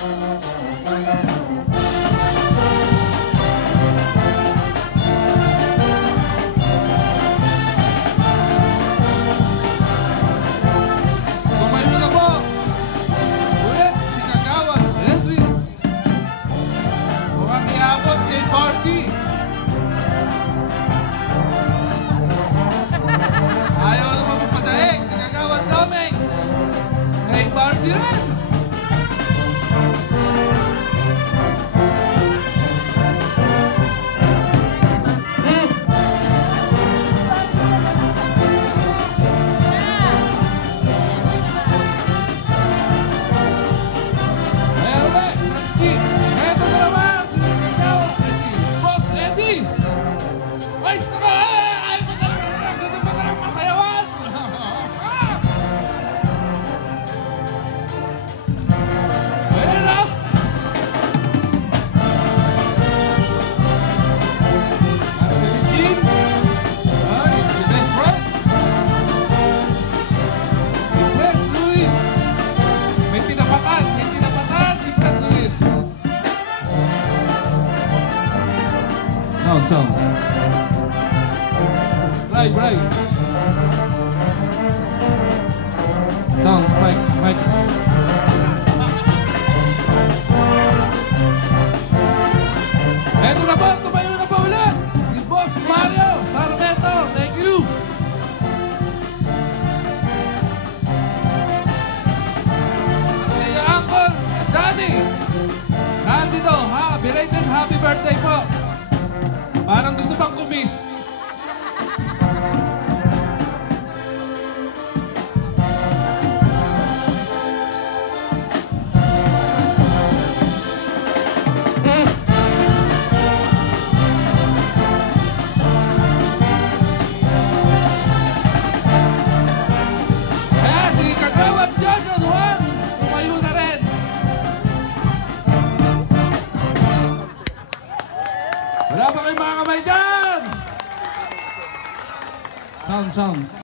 Tumayo na po. Ulit si Kagawad Edwin. Mukhang iabot kay Barbie. Ayaw naman magpadaig. Kagawad Domeng. Kay Barbie rin. Sounds. Right. Sounds, Mike. Eto na po, tumayo na po ulit. Si Boss Mario Sarmento. Thank you. At si Uncle Danny. Nandito, belated happy birthday po. Parang gusto pang kumis. Kaya si Kagawad Jojo Juan, tumayo na rin. Wala pa kayong mga kamay dyan! Sounds.